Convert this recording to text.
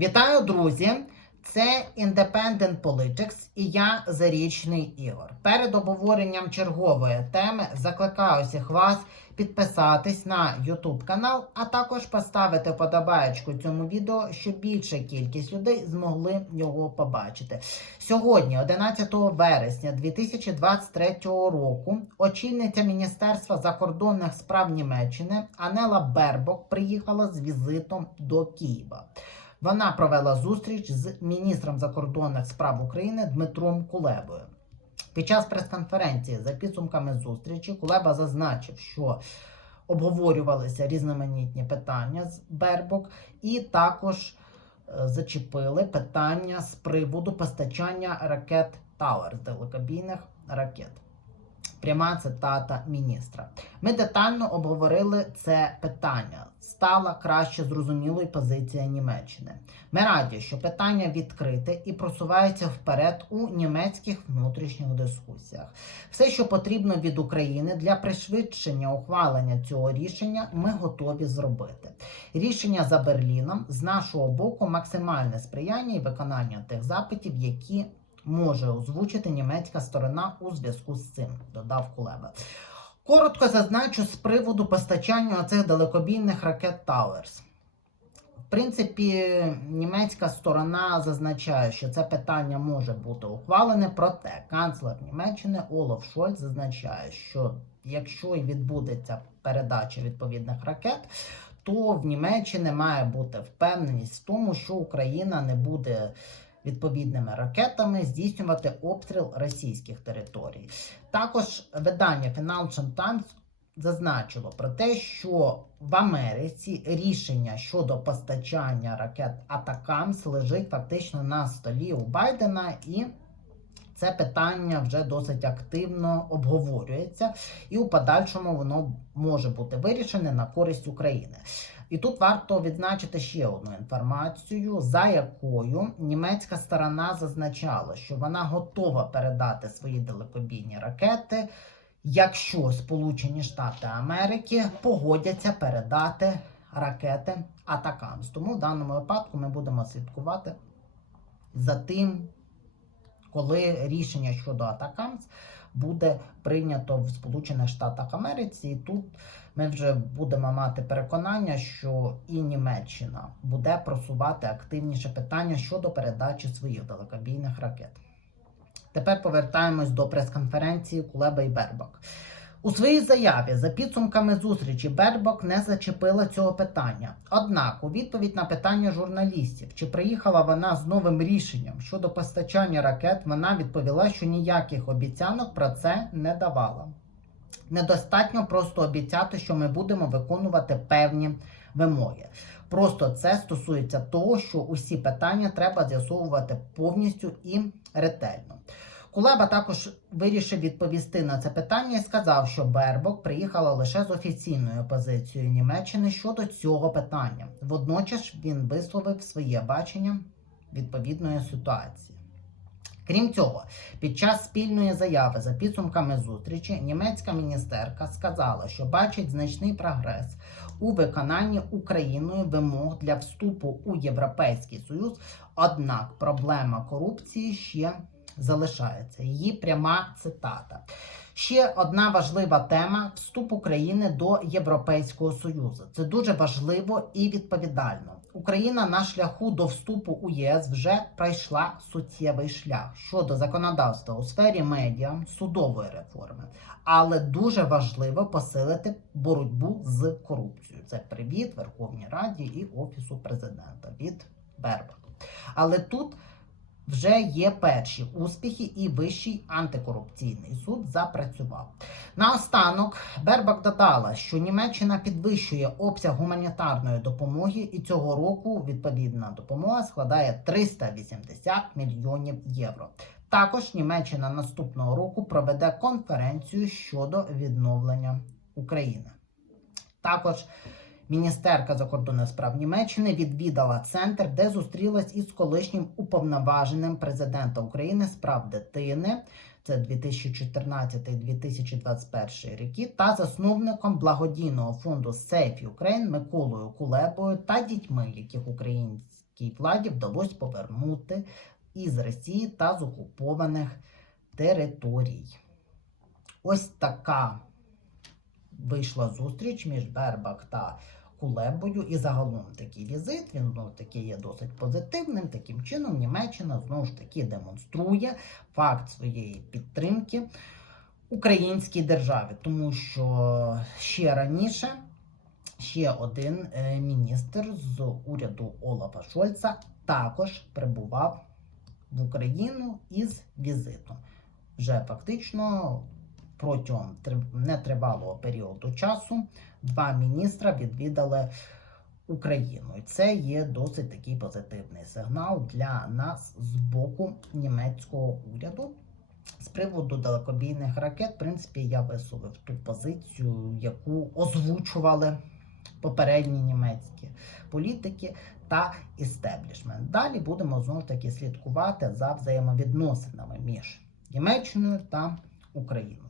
Вітаю, друзі! Це Independent Politics і я Зарічний Ігор. Перед обговоренням чергової теми закликаю всіх вас підписатись на YouTube канал, а також поставити подобаєчку цьому відео, щоб більша кількість людей змогли його побачити. Сьогодні, 11 вересня 2023 року, очільниця Міністерства закордонних справ Німеччини Анела Бербок приїхала з візитом до Києва. Вона провела зустріч з міністром закордонних справ України Дмитром Кулебою. Під час прес-конференції за підсумками зустрічі Кулеба зазначив, що обговорювалися різноманітні питання з Бербок, і також е, зачепили питання з приводу постачання ракет Тауер з далекобійних ракет. Пряма цитата міністра. Ми детально обговорили це питання. Стала краще зрозумілою позиція Німеччини. Ми раді, що питання відкрите і просувається вперед у німецьких внутрішніх дискусіях. Все, що потрібно від України для пришвидшення ухвалення цього рішення, ми готові зробити. Рішення за Берліном з нашого боку максимальне сприяння і виконання тих запитів, які може озвучити німецька сторона у зв'язку з цим, додав Кулеба. Коротко зазначу з приводу постачання цих далекобійних ракет Тауерс. В принципі, німецька сторона зазначає, що це питання може бути ухвалене, проте канцлер Німеччини Олаф Шольц зазначає, що якщо і відбудеться передача відповідних ракет, то в Німеччині має бути впевненість в тому, що Україна не буде відповідними ракетами здійснювати обстріл російських територій. Також видання Financial Times зазначило про те, що в Америці рішення щодо постачання ракет Атакамс лежить фактично на столі у Байдена і. Це питання вже досить активно обговорюється, і у подальшому воно може бути вирішене на користь України. І тут варто відзначити ще одну інформацію, за якою німецька сторона зазначала, що вона готова передати свої далекобійні ракети, якщо Сполучені Штати Америки погодяться передати ракети Атакамс. Тому в даному випадку ми будемо слідкувати за тим, коли рішення щодо Атакамс буде прийнято в Сполучених Штатах Америці, і тут ми вже будемо мати переконання, що і Німеччина буде просувати активніше питання щодо передачі своїх далекобійних ракет. Тепер повертаємось до прес-конференції Кулеба і Бербак. У своїй заяві за підсумками зустрічі Бербок не зачепила цього питання. Однак, у відповідь на питання журналістів, чи приїхала вона з новим рішенням щодо постачання ракет, вона відповіла, що ніяких обіцянок про це не давала. Недостатньо просто обіцяти, що ми будемо виконувати певні вимоги. Просто це стосується того, що усі питання треба з'ясовувати повністю і ретельно. Кулеба також вирішив відповісти на це питання і сказав, що Бербок приїхала лише з офіційною позицією Німеччини щодо цього питання. Водночас він висловив своє бачення відповідної ситуації. Крім цього, під час спільної заяви за підсумками зустрічі німецька міністерка сказала, що бачить значний прогрес у виконанні Україною вимог для вступу у Європейський Союз. Однак проблема корупції ще залишається. Її пряма цитата. Ще одна важлива тема вступ України до Європейського Союзу. Це дуже важливо і відповідально. Україна на шляху до вступу у ЄС вже пройшла суттєвий шлях щодо законодавства у сфері медіа, судової реформи. Але дуже важливо посилити боротьбу з корупцією. Це привіт Верховній Раді і Офісу президента від Бербак. Але тут вже є перші успіхи, і Вищий антикорупційний суд запрацював. Наостанок Бербак додала, що Німеччина підвищує обсяг гуманітарної допомоги, і цього року відповідна допомога складає 380 мільйонів євро. Також Німеччина наступного року проведе конференцію щодо відновлення України. Також Міністерка закордонних справ Німеччини відвідала центр, де зустрілась із колишнім уповноваженим президента України з прав дитини. Це 2014-2021 роки, та засновником благодійного фонду Safe Ukraine Миколою Кулебою та дітьми, яких українські російській владі вдалося повернути із Росії та з окупованих територій. Ось така вийшла зустріч між Бербак та Кулебою. І загалом такий візит він ну, таки є досить позитивним. Таким чином, Німеччина знову ж таки демонструє факт своєї підтримки українській державі, тому що ще раніше. Ще один е, міністр з уряду Олафа Шольца також прибував в Україну із візитом. Вже фактично протягом три- нетривалого періоду часу два міністра відвідали Україну. І це є досить такий позитивний сигнал для нас з боку німецького уряду. З приводу далекобійних ракет, в принципі, я висловив ту позицію, яку озвучували попередні німецькі політики та істеблішмент. Далі будемо знову таки слідкувати за взаємовідносинами між Німеччиною та Україною.